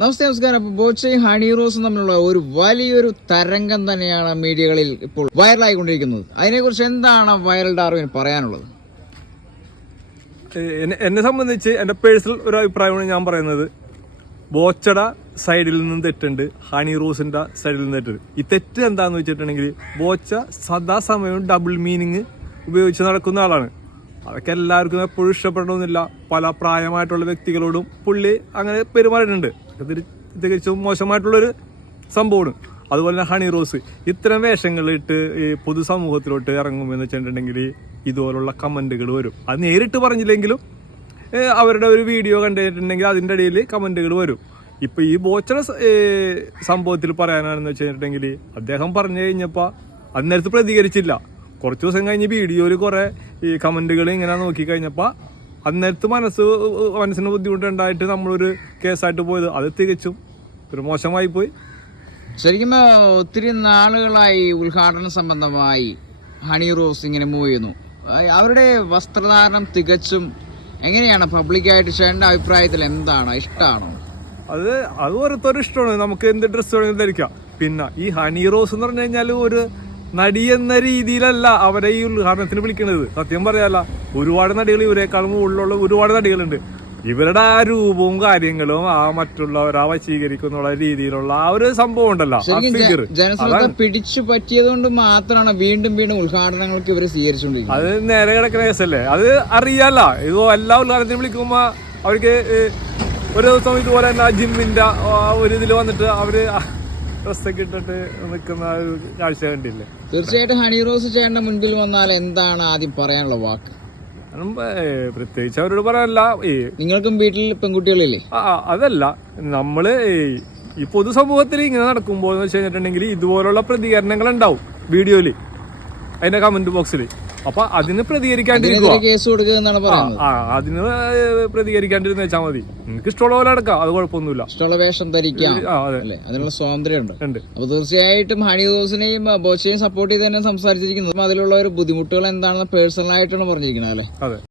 നമസ്കാരം. അപ്പോൾ ബോച്ചയും ഹണി റോസും തമ്മിലുള്ള ഒരു വലിയൊരു തരംഗം തന്നെയാണ് മീഡിയകളിൽ ഇപ്പോൾ വൈറലായിക്കൊണ്ടിരിക്കുന്നത്. അതിനെക്കുറിച്ച് എന്താണ് വൈറൽ ഡാർവിൻ പറയാനുള്ളത്? എന്നെ സംബന്ധിച്ച് എൻ്റെ പേഴ്സണൽ ഒരു അഭിപ്രായമാണ് ഞാൻ പറയുന്നത്. ബോച്ചയുടെ സൈഡിൽ നിന്നും തെറ്റുണ്ട്, ഹണി റോസിന്റെ സൈഡിൽ നിന്ന് തെറ്റുണ്ട്. ഈ തെറ്റ് എന്താണെന്ന് വെച്ചിട്ടുണ്ടെങ്കിൽ ബോച്ച സദാസമയവും ഡബിൾ മീനിങ് ഉപയോഗിച്ച് നടക്കുന്ന ആളാണ്. അതൊക്കെ എല്ലാവർക്കും എപ്പോഴും ഇഷ്ടപ്പെടണമെന്നില്ല. പല പ്രായമായിട്ടുള്ള വ്യക്തികളോടും പുള്ളി അങ്ങനെ പെരുമാറിയിട്ടുണ്ട്. തികച്ചും മോശമായിട്ടുള്ളൊരു സംഭവമാണ്. അതുപോലെ തന്നെ ഹണി റോസ് ഇത്തരം വേഷങ്ങളിട്ട് ഈ പൊതുസമൂഹത്തിലോട്ട് ഇറങ്ങുമെന്ന് വെച്ചിട്ടുണ്ടെങ്കിൽ ഇതുപോലുള്ള കമൻറ്റുകൾ വരും. അത് നേരിട്ട് പറഞ്ഞില്ലെങ്കിലും അവരുടെ ഒരു വീഡിയോ കണ്ടിട്ടുണ്ടെങ്കിൽ അതിൻ്റെ ഇടയിൽ കമൻറ്റുകൾ വരും. ഇപ്പം ഈ ബോച്ചയുടെ സംഭവത്തിൽ പറയാനാണെന്ന് വെച്ചിട്ടുണ്ടെങ്കിൽ അദ്ദേഹം പറഞ്ഞു കഴിഞ്ഞപ്പോൾ അന്നേരത്ത് പ്രതികരിച്ചില്ല. കുറച്ച് ദിവസം കഴിഞ്ഞ് വീഡിയോയിൽ കുറേ ഈ കമൻറ്റുകൾ ഇങ്ങനെ നോക്കിക്കഴിഞ്ഞപ്പോൾ അന്നേരത്ത് മനസ്സിന് ബുദ്ധിമുട്ടുണ്ടായിട്ട് നമ്മളൊരു കേസായിട്ട് പോയത് അത് തികച്ചും ഒരു മോശമായി പോയി. ശരിക്കും ഒത്തിരി നാളുകളായി ഉദ്ഘാടന സംബന്ധമായി ഹണി റോസ് ഇങ്ങനെ മൂവ് ചെയ്യുന്നു. അവരുടെ വസ്ത്രധാരണം തികച്ചും എങ്ങനെയാണ് പബ്ലിക്കായിട്ട് ചെയ്യേണ്ട അഭിപ്രായത്തിൽ എന്താണ്, ഇഷ്ടമാണോ? അത് ഓരോരുത്തരും ഇഷ്ടമാണ്. നമുക്ക് എന്ത് ഡ്രസ്സ് വേണമെങ്കിലും ധരിക്കാം. പിന്നെ ഈ ഹണി റോസ് എന്ന് പറഞ്ഞു കഴിഞ്ഞാൽ ഒരു നടി എന്ന രീതിയിലല്ല അവരെ ഈ ഉദ്ഘാടനത്തിന് വിളിക്കുന്നത്. സത്യം പറയാല്ല, ഒരുപാട് നടികൾ, ഇവരെക്കാളും മുകളിലുള്ള ഒരുപാട് നടികളുണ്ട്. ഇവരുടെ ആ രൂപവും കാര്യങ്ങളും ആ മറ്റുള്ളവരെ വശീകരിക്കുന്ന രീതിയിലുള്ള ആ ഒരു സംഭവം ഉണ്ടല്ലോ, ജനശ്രദ്ധ പിടിച്ചു പറ്റിയത് കൊണ്ട് മാത്രമാണ് വീണ്ടും വീണ്ടും ഉദ്ഘാടനങ്ങൾക്ക് ഇവര് സ്വീകരിച്ചുകൊണ്ടിരിക്കുന്നത്. അത് നേരെ കിടക്കുന്ന കേസല്ലേ, അത് അറിയാല്ല. ഇത് എല്ലാ ഉദ്ഘാടനത്തിനും വിളിക്കുമ്പോ അവർക്ക് ഒരു ദിവസം ഇതുപോലെ തന്നെ ജിമ്മിന്റെ ഒരു ഇതിൽ വന്നിട്ട് അവര് ഡ്രസ്സൊക്കെ ഇട്ടിട്ട് നിൽക്കുന്ന ഒരു കാഴ്ച കണ്ടില്ലേ. തീർച്ചയായിട്ടും ഹണി റോസ് ചേട്ടന്റെ മുൻപിൽ വന്നാൽ എന്താണ് ആദ്യം പറയാനുള്ള വാക്ക്? പ്രത്യേകിച്ച് അവരോട് പറയാനല്ല. നിങ്ങൾക്കും വീട്ടിൽ പെൺകുട്ടികളില്ലേ? അതല്ല, നമ്മള് ഈ പൊതുസമൂഹത്തിൽ ഇങ്ങനെ നടക്കുമ്പോൾ എന്ന് വെച്ച് കഴിഞ്ഞിട്ടുണ്ടെങ്കിൽ ഇതുപോലുള്ള പ്രതികരണങ്ങൾ ഉണ്ടാവും വീഡിയോയില്, അതിന്റെ കമന്റ് ബോക്സിൽ. അപ്പൊ അതിന് പ്രതികരിക്കാണ്ടിരിക്കുക, കേസ് കൊടുക്കുക എന്നാണ് പറയുന്നത്. അതിന് പ്രതികരിക്കാണ്ടിരുന്ന വെച്ചാൽ മതി. നിങ്ങൾക്ക് ഇഷ്ടമുള്ള പോലെ അടക്കാം, അത് കുഴപ്പമൊന്നുമില്ല. ഇഷ്ടമുള്ള വേഷം ധരിക്കാം, അതിനുള്ള സ്വാതന്ത്ര്യം ഉണ്ട്. അപ്പൊ തീർച്ചയായിട്ടും ഹണി റോസിനെയും ബോച്ചയെയും സപ്പോർട്ട് ചെയ്ത് തന്നെ സംസാരിച്ചിരിക്കുന്നത്. അതിലുള്ള ഒരു ബുദ്ധിമുട്ടുകൾ എന്താണെന്ന് പേഴ്സണൽ ആയിട്ടാണ് പറഞ്ഞിരിക്കുന്നത് അല്ലേ? അതെ.